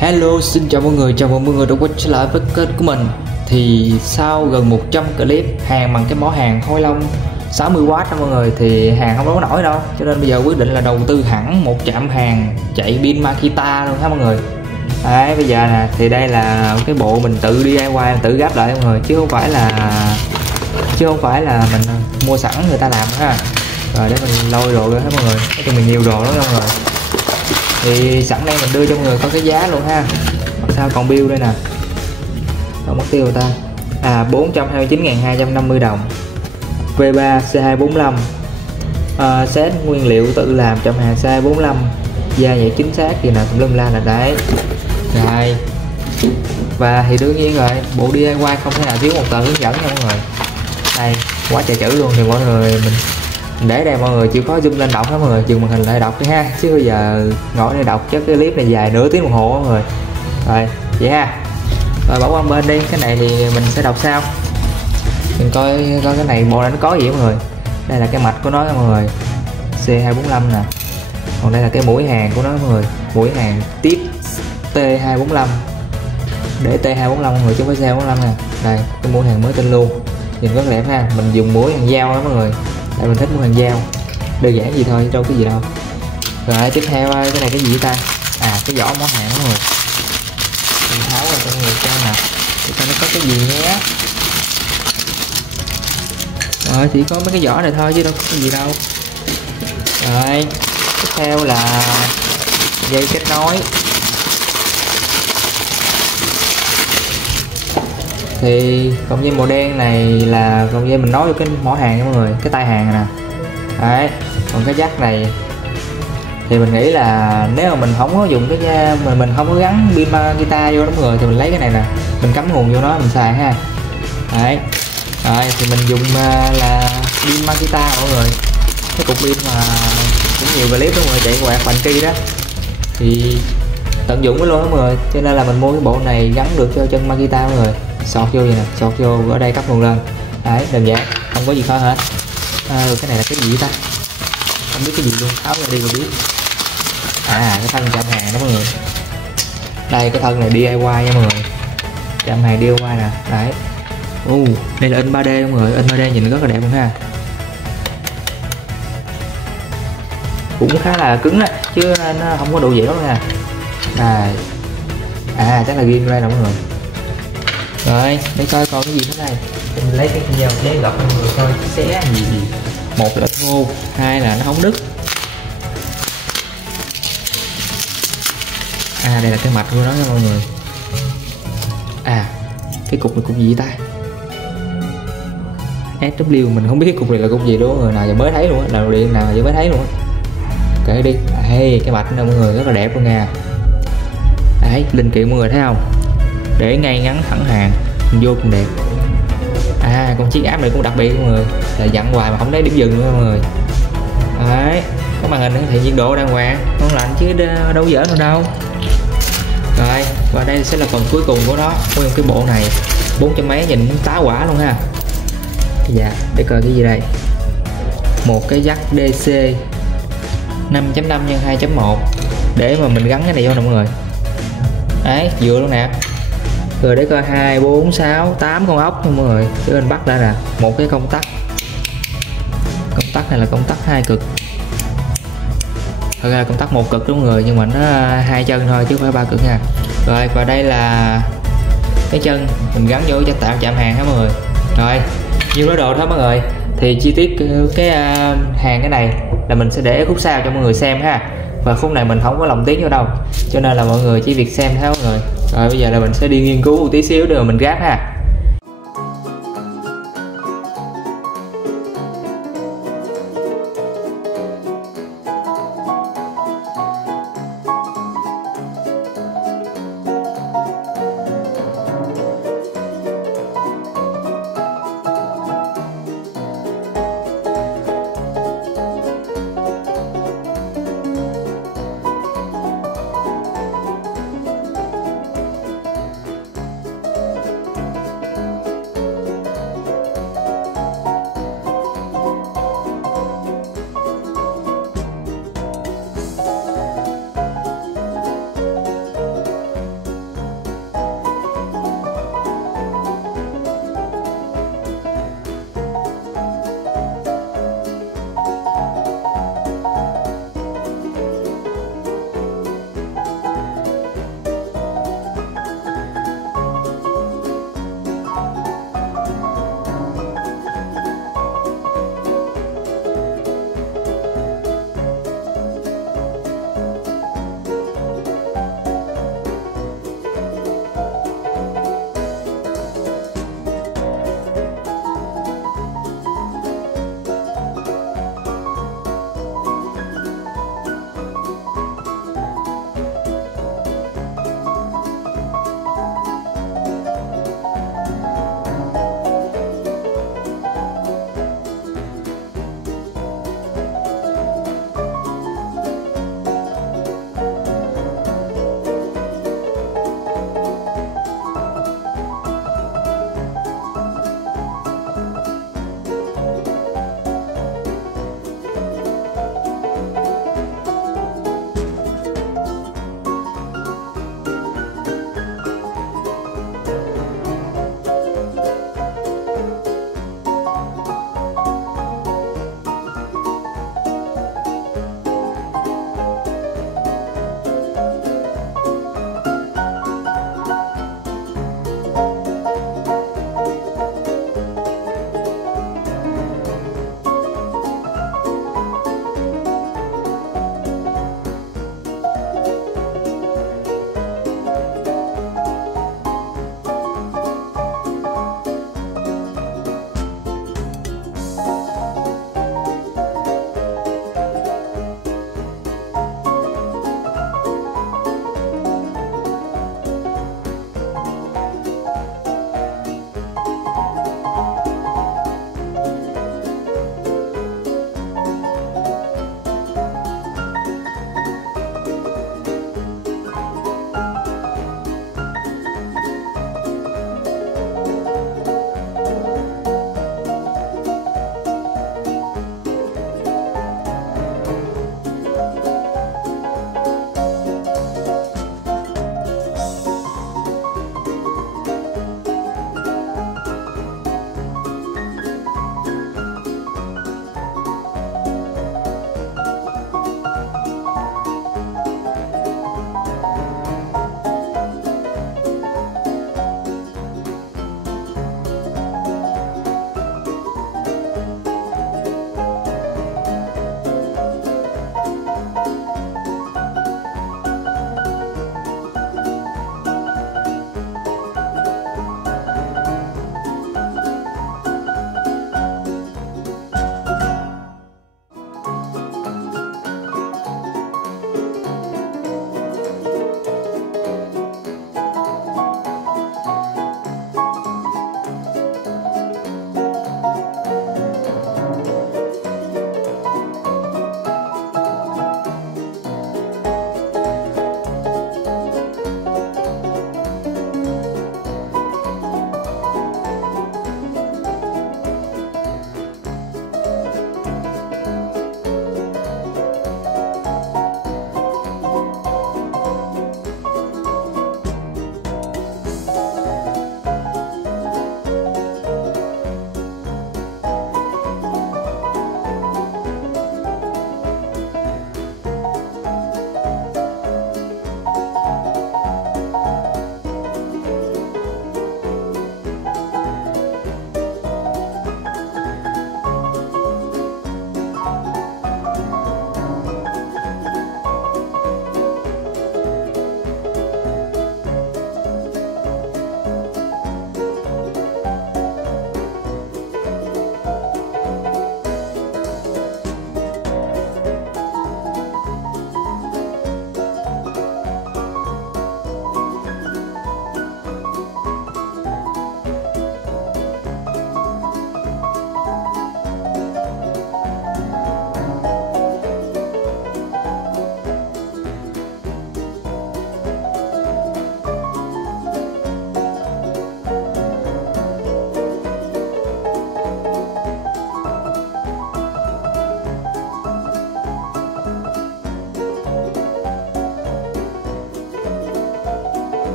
Hello, xin chào mọi người đã quay trở lại với kênh của mình. Thì sau gần 100 clip hàng bằng cái mỏ hàng khối lông 60W đó mọi người, thì hàng không đấu nổi đâu, cho nên bây giờ quyết định là đầu tư hẳn một trạm hàng chạy pin Makita luôn ha mọi người. Đấy, bây giờ nè, thì đây là cái bộ mình tự DIY, tự gắp lại mọi người, chứ không phải là mình mua sẵn người ta làm ha. Rồi để mình lôi đồ ra hết mọi người, nói chung mình nhiều đồ lắm mọi người. Thì sẵn đây mình đưa cho mọi người có cái giá luôn ha. Mặt sau còn bill đây nè, đâu mất tiêu ta, 429.250 đồng, V3 C245, set nguyên liệu tự làm, trong hàng C245, da nhạy chính xác gì nè, lum la là đấy. Rồi, và thì đương nhiên rồi, bộ DIY không thể nào thiếu một tờ hướng dẫn nha mọi người. Đây, quá trời chữ luôn, thì mọi người mình để đây mọi người chịu khó zoom lên đọc đó mọi người, dừng màn hình lại đọc đi ha, chứ bây giờ ngồi đây đọc chắc cái clip này dài nửa tiếng đồng hồ mọi người. Rồi vậy ha, rồi bỏ qua bên đi, cái này thì mình sẽ đọc sau. Mình coi cái này bộ này nó có gì mọi người. Đây là cái mạch của nó mọi người, C245 nè. Còn đây là cái mũi hàng của nó mọi người, mũi hàng tiết T245, để T245 mọi người chứ không phải C245 nè. Đây cái mũi hàng mới tinh luôn, nhìn rất đẹp ha. Mình dùng mũi hàng dao đó mọi người, đây mình thích mũi hàng dao, đơn giản gì thôi, đâu có gì đâu. Rồi tiếp theo cái này cái gì ta, cái vỏ mỏ hàng đó mọi người. Mình tháo ra cho mọi người xem nè, để coi nó có cái gì nhé. Rồi chỉ có mấy cái vỏ này thôi chứ đâu có cái gì đâu. Rồi tiếp theo là dây kết nối. Thì cọng dây màu đen này là cọng dây mình nối vô cái mỏ hàng nha mọi người, cái tay hàng này nè. Đấy, còn cái jack này thì mình nghĩ là nếu mà mình không có dùng cái mình không có gắn pin Makita vô đó mọi người, thì mình lấy cái này nè, mình cắm nguồn vô nó mình xài ha. Đấy, rồi thì mình dùng là pin Makita mọi người, cái cục pin mà cũng nhiều clip đó mọi người, chạy quạt hoành kỳ đó, thì tận dụng cái luôn đó mọi người, cho nên là mình mua cái bộ này gắn được cho chân Makita mọi người. Sọt vô vậy nè, sọt vô ở đây, cắm nguồn lên. Đấy, đơn giản, không có gì khó hết. Rồi cái này là cái gì ta, không biết cái gì luôn, tháo ra đi rồi biết. Cái thân chạm hàng đó mọi người. Đây cái thân này DIY nha mọi người, chạm hàng DIY nè. Đấy, đây là in 3D mọi người, in 3D nhìn rất là đẹp luôn ha, cũng khá là cứng á, chứ nó không có độ dẻo đâu nha. Này, chắc là ghim đây nè mọi người. Rồi để coi còn cái gì thế này, mình lấy cái dao để gọt mọi người coi xé gì. Một là thô, hai là nó không đứt. Đây là cái mạch của nó nha mọi người. Cái cục này cục gì ta, SW, mình không biết cái cục này là cục gì luôn mọi người, nào giờ mới thấy luôn á, nào điện nào giờ mới thấy luôn á. Kệ đi. Cái mạch này mọi người rất là đẹp luôn nha. Đấy, linh kiện mọi người thấy không, để ngay ngắn thẳng hàng, vô cùng đẹp. Con chiếc áp này cũng đặc biệt mọi người, là dặn hoài mà không thấy điểm dừng nữa mọi người. Đấy, có màn hình hiển thị nhiệt độ đàng hoàng, ngon lành chứ đâu dở đâu đâu. Rồi, và đây sẽ là phần cuối cùng của nó, nguyên cái bộ này 400 mấy, nhìn tá quả luôn ha. Dạ, để coi cái gì đây, một cái jack DC 5.5 x 2.1 để mà mình gắn cái này vô nè mọi người. Đấy, vừa luôn nè. Rồi để coi 2, 4, 6, 8 con ốc nha mọi người, để mình bắt ra nè, một cái công tắc. Công tắc này là công tắc 2 cực. Thật ra là công tắc 1 cực đúng mọi người, nhưng mà nó 2 chân thôi chứ không phải 3 cực nha. Rồi và đây là cái chân mình gắn vô cho tạo chạm hàng ha mọi người. Rồi, nhiêu đó đồ thôi mọi người. Thì chi tiết cái hàng cái này là mình sẽ để khúc sau cho mọi người xem ha. Và khúc này mình không có lồng tiếng vô đâu, cho nên là mọi người chỉ việc xem thôi mọi người. Rồi bây giờ là mình sẽ đi nghiên cứu một tí xíu rồi mình ráp ha.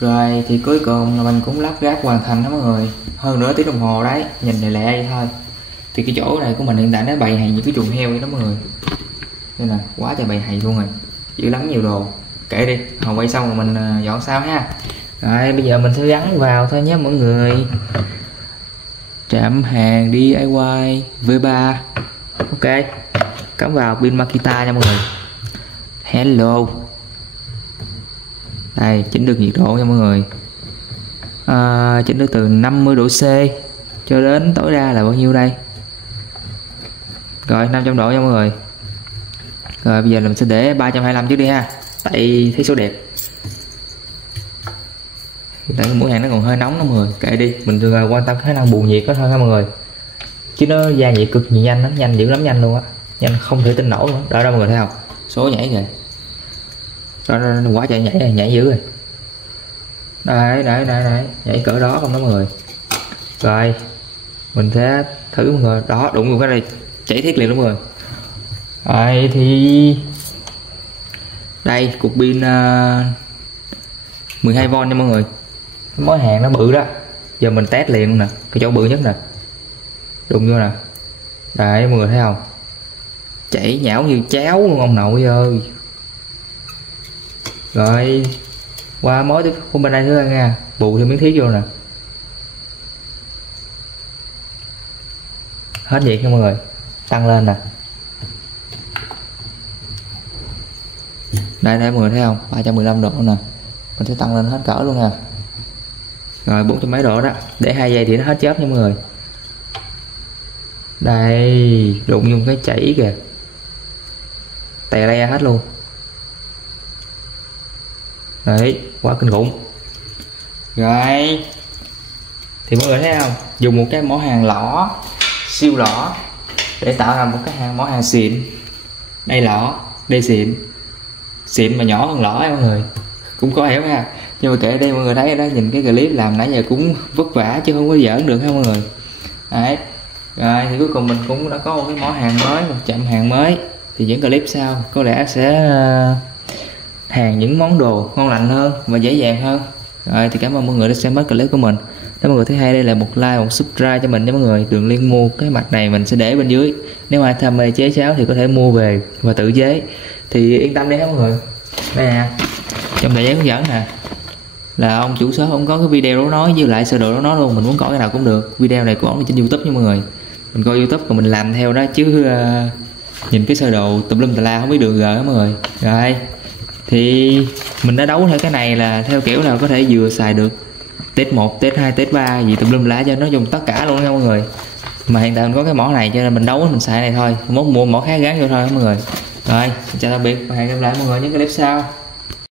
Rồi thì cuối cùng là mình cũng lắp ráp hoàn thành đó mọi người, hơn nửa tiếng đồng hồ đấy, nhìn lẹ lẹ vậy thôi. Thì cái chỗ này của mình hiện tại nó bày hàng những cái chuồng heo vậy đó mọi người, nên là quá trời bày hàng luôn rồi, dữ lắm nhiều đồ. Kệ đi, hồi quay xong rồi mình dọn sau ha. Rồi bây giờ mình sẽ gắn vào thôi nhé mọi người. Trạm hàng DIY V3, ok, cắm vào pin Makita nha mọi người. Hello, đây chỉnh được nhiệt độ nha mọi người, chỉnh được từ 50 độ C cho đến tối đa là bao nhiêu đây, rồi 500 độ nha mọi người. Rồi bây giờ mình sẽ để 325 trước đi ha, tại thấy số đẹp. Tại cái mũi hàng nó còn hơi nóng đó mọi người, kệ đi, mình quan tâm khả năng bù nhiệt đó thôi ha mọi người, chứ nó gia nhiệt cực kỳ nhanh lắm, nhanh dữ lắm, nhanh luôn á, nhanh không thể tin nổi nữa. Đó đó mọi người thấy không, số nhảy kìa, đó quá chạy nhảy dữ rồi, đây nhảy cỡ đó không đó mọi người. Rồi mình sẽ thử mọi người, đó đụng vào cái này chảy thiết liền đúng rồi. Rồi thì đây cục pin 12V nha mọi người, mối hàng nó bự đó, giờ mình test liền luôn nè, cái chỗ bự nhất nè, đụng vô nè, đấy mọi người thấy không, chảy nhão như cháo luôn ông nội ơi. Rồi qua mối tiếp bên đây thứ hai nha, bù thêm miếng thiết vô nè, hết nhiệt nha mọi người, tăng lên nè, đây mọi người thấy không, 315 độ nè, mình sẽ tăng lên hết cỡ luôn nè. Rồi 400 mấy độ đó, để 2 giây thì nó hết chớp nha mọi người. Đây đụng vô cái chảy kìa, tè le hết luôn, đấy quá kinh khủng. Rồi thì mọi người thấy không, dùng một cái mỏ hàng lõ, siêu lõ để tạo ra một cái mỏ hàng xịn. Đây lõ, đây xịn mà nhỏ hơn lõ mọi người, cũng có hiểu ha. Nhưng mà kệ đây mọi người thấy đó, nhìn cái clip làm nãy giờ cũng vất vả chứ không có giỡn được ha mọi người. Đấy. Rồi thì cuối cùng mình cũng đã có một cái mỏ hàng mới, một chạm hàng mới. Thì những clip sau có lẽ sẽ hàng những món đồ ngon lành hơn và dễ dàng hơn. Rồi thì cảm ơn mọi người đã xem hết clip của mình. Nếu mọi người thấy hay, đây là một like, một subscribe cho mình nha mọi người. Đường link mua cái mặt này mình sẽ để bên dưới. Nếu ai tham mê chế cháo thì có thể mua về và tự chế. Thì yên tâm đi hết mọi người. Đây nè, trong tờ giấy hướng dẫn nè, là ông chủ shop ông có cái video đó nói với lại sơ đồ đó nói luôn, mình muốn coi cái nào cũng được. Video này của ông trên YouTube nha mọi người, mình coi YouTube còn mình làm theo đó chứ nhìn cái sơ đồ tùm lum tà la không biết đường gờ mọi người. Rồi thì mình đã đấu theo cái này là theo kiểu nào có thể vừa xài được test 1, test 2, test 3 gì tùm lum lá cho nó dùng tất cả luôn nha mọi người. Mà hiện tại mình có cái mỏ này cho nên mình đấu mình xài này thôi, mốt mua mỏ khác gắn vô thôi mọi người. Rồi chào tạm biệt và hẹn gặp lại mọi người những clip sau.